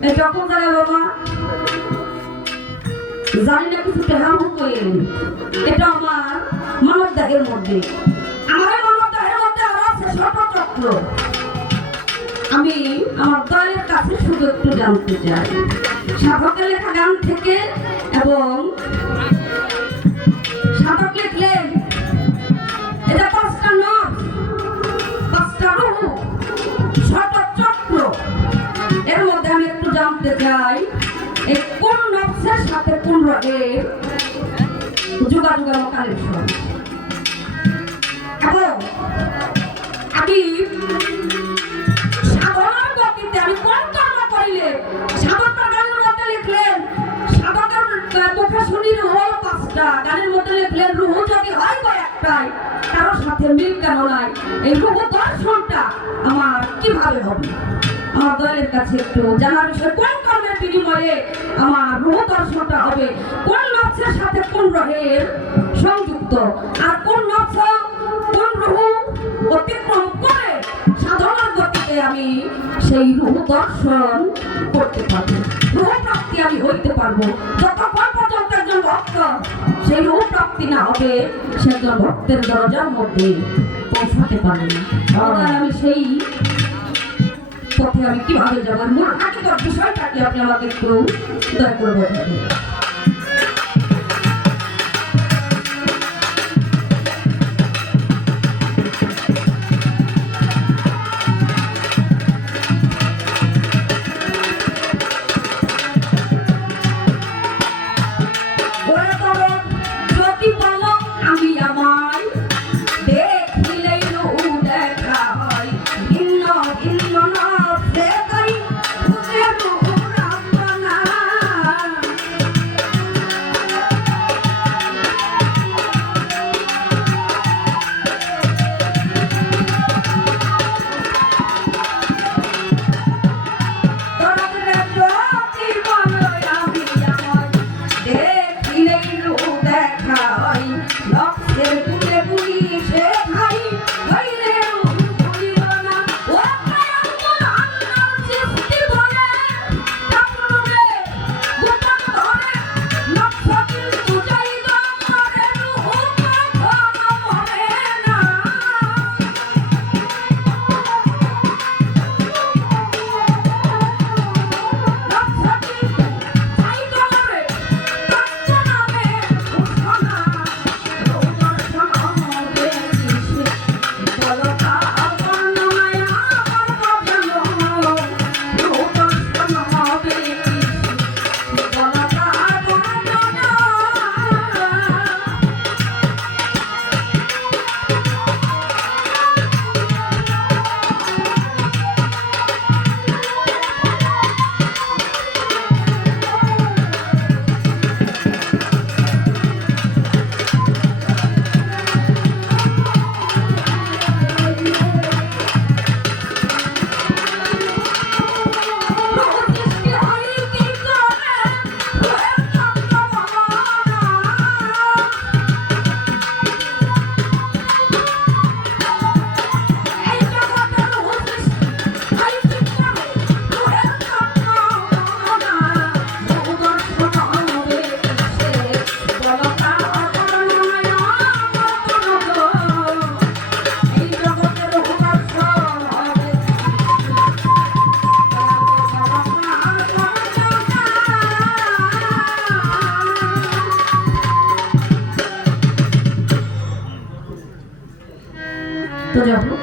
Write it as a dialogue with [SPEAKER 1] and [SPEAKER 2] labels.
[SPEAKER 1] যখন যারা বাবা, জানি না কিছু টেহাম কইলেন এটা আমার মানব দেহের মধ্যে। আমার মানব দেহের মধ্যে আরও আছে ছোট চক্র আমি আমার দলের কাছে শুধু একটু জানতে চাই। সাধকের লেখা গান থেকে এবং এই কোন নকশের সাথে কোন রোগের যোগাযোগ এবং আমি সাধনার গতিতে আমি কোন কর্ম করিলে গানের লিখলেন সাধকের মুখে শুনি পাঁচটা গানের মধ্যে লিখলেন রুহু যদি হয় গো একটাই? কারোর সাথে মিল কেন নাই? এই রুহু দর্শনটা আমার কীভাবে হবে? আমার দলের কাছে একটু জানার বিষয়, কোন কর্মের বিনিময়ে আমার রুহ দর্শনটা হবে? কোন নকশের সাথে কোন রহের সংযুক্ত? আর কোন নকশ, কোন রুহু অতিক্রম করে সাধনার গতিতে আমি সেই রুহ দর্শন করতে পারব? রুহ প্রাপ্তি আমি হইতে পারব। যতক্ষণ ভক্ত সেই প্রাপ্তি না হবে সে একজন ভক্তের দরজার মধ্যে পৌঁছাতে পারে না। আমি সেই পথে আমি কীভাবে যাব? মূল হাকিকত বিষয়টাকে আপনি আমাকে একটু দয়া করে বোঝাবেন 또 잡고?